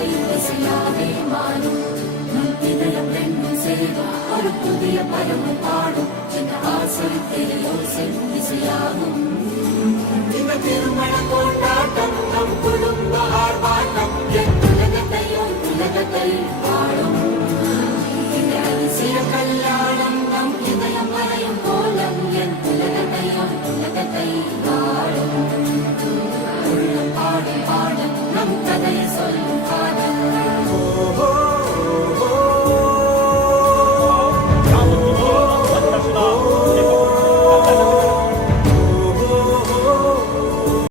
செய்யும் இசையாவே மாறும். நம் இதயம் ரெண்டும் சேரும் ஒரு புதிய பருவம் பாடும். இந்த ஆசை திரையோசை இசையாகும். இந்த திருமண கொண்டாட்டம் நம்